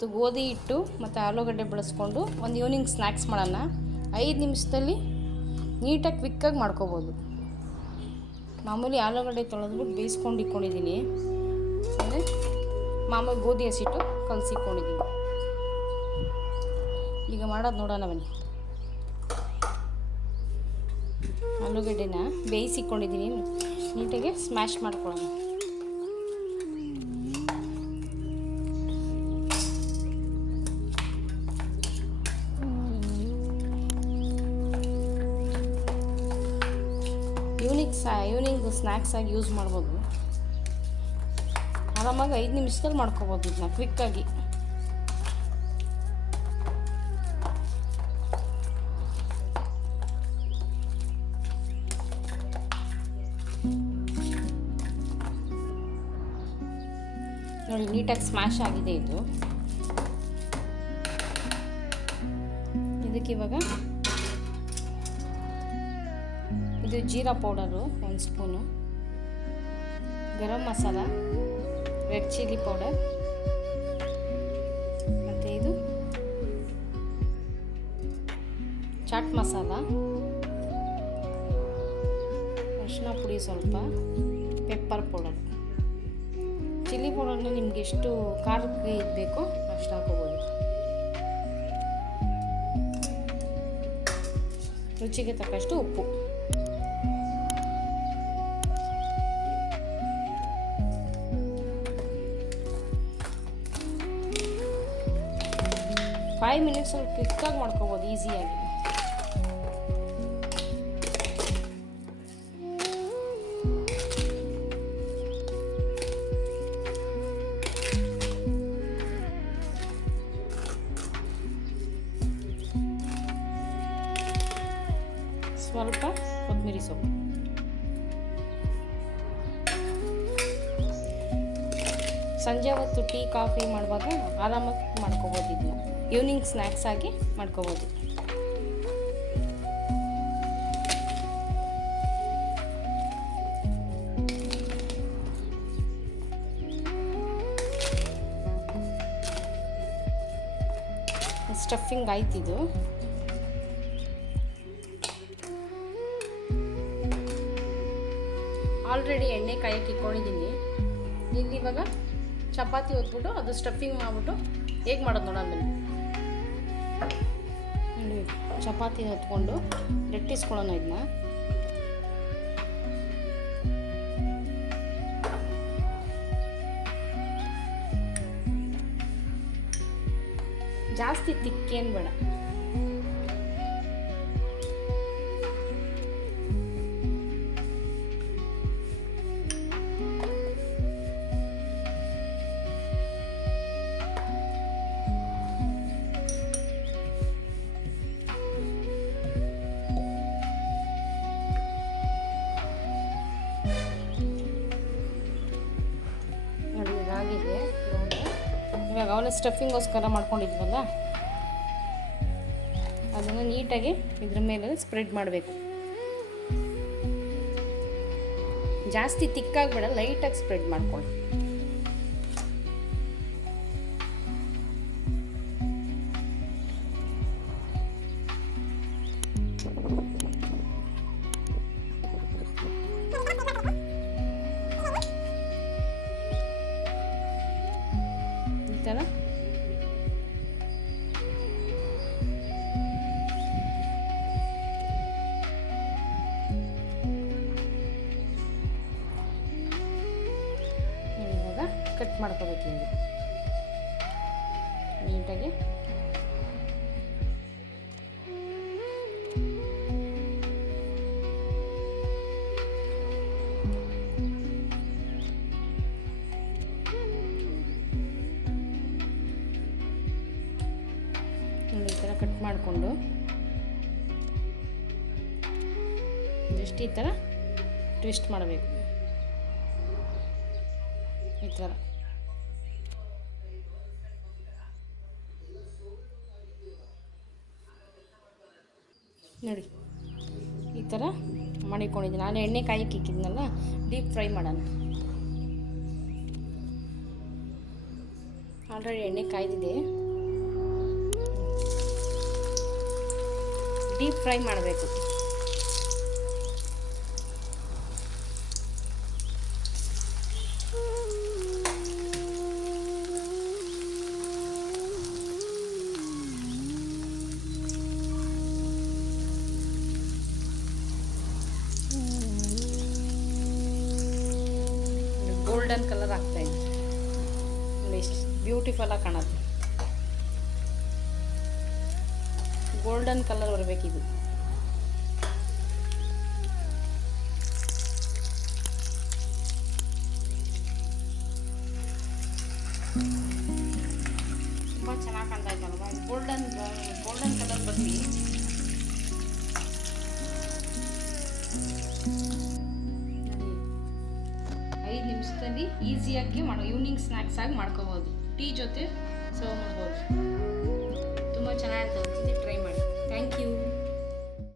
ಇವತ್ತು ಗೋಧಿ ಹಿಟ್ಟು ಮತ್ತು ಆಲೂಗಡ್ಡೆ ಬಳಸ್ಕೊಂಡು ಒಂದು ಈವ್ನಿಂಗ್ ಸ್ನ್ಯಾಕ್ಸ್ ಮಾಡೋಣ. 5 ನಿಮಿಷದಲ್ಲಿ ನೀಟಾಗಿ ಕ್ವಿಕ್ಕಾಗಿ ಮಾಡ್ಕೋಬೋದು. ಮಾಮೂಲಿ ಆಲೂಗಡ್ಡೆ ತೊಳೆದ್ಬಿಟ್ಟು ಬೇಯಿಸ್ಕೊಂಡು ಇಟ್ಕೊಂಡಿದ್ದೀನಿ. ಅಂದರೆ ಮಾಮೂಲಿ ಗೋಧಿ ಹಸಿಟ್ಟು ಕಲಸಿಟ್ಕೊಂಡಿದ್ದೀನಿ. ಈಗ ಮಾಡೋದು ನೋಡೋಣ ಬನ್ನಿ. ಆಲೂಗಡ್ಡೆನ ಬೇಯಿಸಿಕೊಂಡಿದ್ದೀನಿ, ನೀಟಾಗಿ ಸ್ಮ್ಯಾಶ್ ಮಾಡ್ಕೊಳ್ಳೋಣ. ಈವ್ನಿಂಗ್ ಸ್ನ್ಯಾಕ್ಸ್ ಆಗಿ ಯೂಸ್ ಮಾಡ್ಬೋದು. ಆರಾಮಾಗಿ 5 ನಿಮಿಷದಲ್ಲಿ ಮಾಡ್ಕೋಬೋದು ಇದನ್ನ ಕ್ವಿಕ್ಕಾಗಿ. ನೋಡಿ ನೀಟಾಗಿ ಸ್ಮ್ಯಾಶ್ ಆಗಿದೆ ಇದು. ಇದಕ್ಕೆ ಇವಾಗ ಇದು jeera powder 1 spoon, garam masala, red chilli powder, ಮತ್ತು ಇದು ಚಾಟ್ ಮಸಾಲ, ಅರಿಶಿನ ಪುಡಿ ಸ್ವಲ್ಪ, ಪೆಪ್ಪರ್ ಪೌಡರ್. ಚಿಲ್ಲಿ ಪೌಡರ್ನ ನಿಮ್ಗೆ ಎಷ್ಟು ಖಾರಕ್ಕೆ ಇದು ಬೇಕೋ ಅಷ್ಟು ಹಾಕೋಬೋದು. ರುಚಿಗೆ ತಕ್ಕಷ್ಟು ಉಪ್ಪು. ಫೈವ್ ಮಿನಿಟ್ಸಲ್ಲಿ ಕ್ವಿಕ್ಕಾಗಿ ಮಾಡ್ಕೋಬೋದು ಈಸಿಯಾಗಿ. ಸ್ವಲ್ಪ ಕೊತ್ತಂಬರಿ ಸೊಪ್ಪು. ಸಂಜೆ ಹೊತ್ತು ಟೀ ಕಾಫಿ ಮಾಡುವಾಗ ಆರಾಮಾಗಿ ಮಾಡ್ಕೋಬೋದು. ಇದನ್ನ ಈವ್ನಿಂಗ್ ಸ್ನ್ಯಾಕ್ಸ್ ಆಗಿ ಮಾಡ್ಕೋಬೋದು. ಸ್ಟಫಿಂಗ್ ಆಯ್ತಿದು. ಆಲ್ರೆಡಿ ಎಣ್ಣೆ ಕಾಯಕ್ಕೆ ಇಟ್ಕೊಂಡಿದ್ದೀನಿ. ಇಲ್ಲಿ ಇವಾಗ ಚಪಾತಿ ಹೊತ್ಬಿಟ್ಟು ಅದು ಸ್ಟಫಿಂಗ್ ಮಾಡಿಬಿಟ್ಟು ಹೇಗೆ ಮಾಡೋದು ನೋಡೋಣ ಬನ್ನಿ. ಚಪಾತಿ ಹೊತ್ಕೊಂಡು ಲಟ್ಟಿಸ್ಕೊಳ್ಳೋಣ ಇದನ್ನ. ಜಾಸ್ತಿ ತಿಕ್ಕೇನು ಬೇಡ. ಆಗಿದೆ. ಇವಾಗ ಅವನೇ ಸ್ಟಫಿಂಗೋಸ್ಕರ ಮಾಡ್ಕೊಂಡಿದ್ವಲ್ಲ, ಅದನ್ನು ನೀಟಾಗಿ ಇದ್ರ ಮೇಲೆ ಸ್ಪ್ರೆಡ್ ಮಾಡಬೇಕು. ಜಾಸ್ತಿ ತಿಕ್ಕಾಗಬೇಡ, ಲೈಟಾಗಿ ಸ್ಪ್ರೆಡ್ ಮಾಡ್ಕೊಳ್ಳಿ. ಈ ಥರ ಇವಾಗ ಕಟ್ ಮಾಡ್ಕೋಬೇಕು ನೀಟಾಗಿ. ಈ ಥರ ಕಟ್ ಮಾಡಿಕೊಂಡು ಜಸ್ಟ್ ಈ ಥರ ಟ್ವಿಸ್ಟ್ ಮಾಡಬೇಕು. ಈ ಥರ ನೋಡಿ, ಈ ಥರ ಮಾಡಿಕೊಂಡಿದ್ದೀನಿ. ನಾನು ಎಣ್ಣೆ ಕಾಯಕ್ಕೆ ಇಕ್ಕಿದ್ನಲ್ಲ, ಡೀಪ್ ಫ್ರೈ ಮಾಡೋಣ. ಆಲ್ರೆಡಿ ಎಣ್ಣೆ ಕಾಯ್ದಿದೆ. ಡೀಪ್ ಫ್ರೈ ಮಾಡಬೇಕು. ಗೋಲ್ಡನ್ ಕಲರ್ ಆಗ್ತಾ ಇದೆ. ಎಷ್ಟು ಬ್ಯೂಟಿಫುಲ್ ಆಗಿ ಕಾಣುತ್ತೆ. ಗೋಲ್ಡನ್ ಕಲರ್ ಬರಬೇಕಿದು. ತುಂಬ ಚೆನ್ನಾಗಿ ಕಾಣ್ತಾ ಇದ್ದಲ್ವ? ಗೋಲ್ಡನ್ ಕಲರ್ ಬರಲಿ. ನಿಮಿಷದಲ್ಲಿ ಈಸಿಯಾಗಿ ಈವ್ನಿಂಗ್ ಸ್ನ್ಯಾಕ್ಸ್ ಆಗಿ ಮಾಡ್ಕೋಬೋದು. ಟೀ ಜೊತೆ ಸರ್ವ್ ಮಾಡ್ಬೋದು.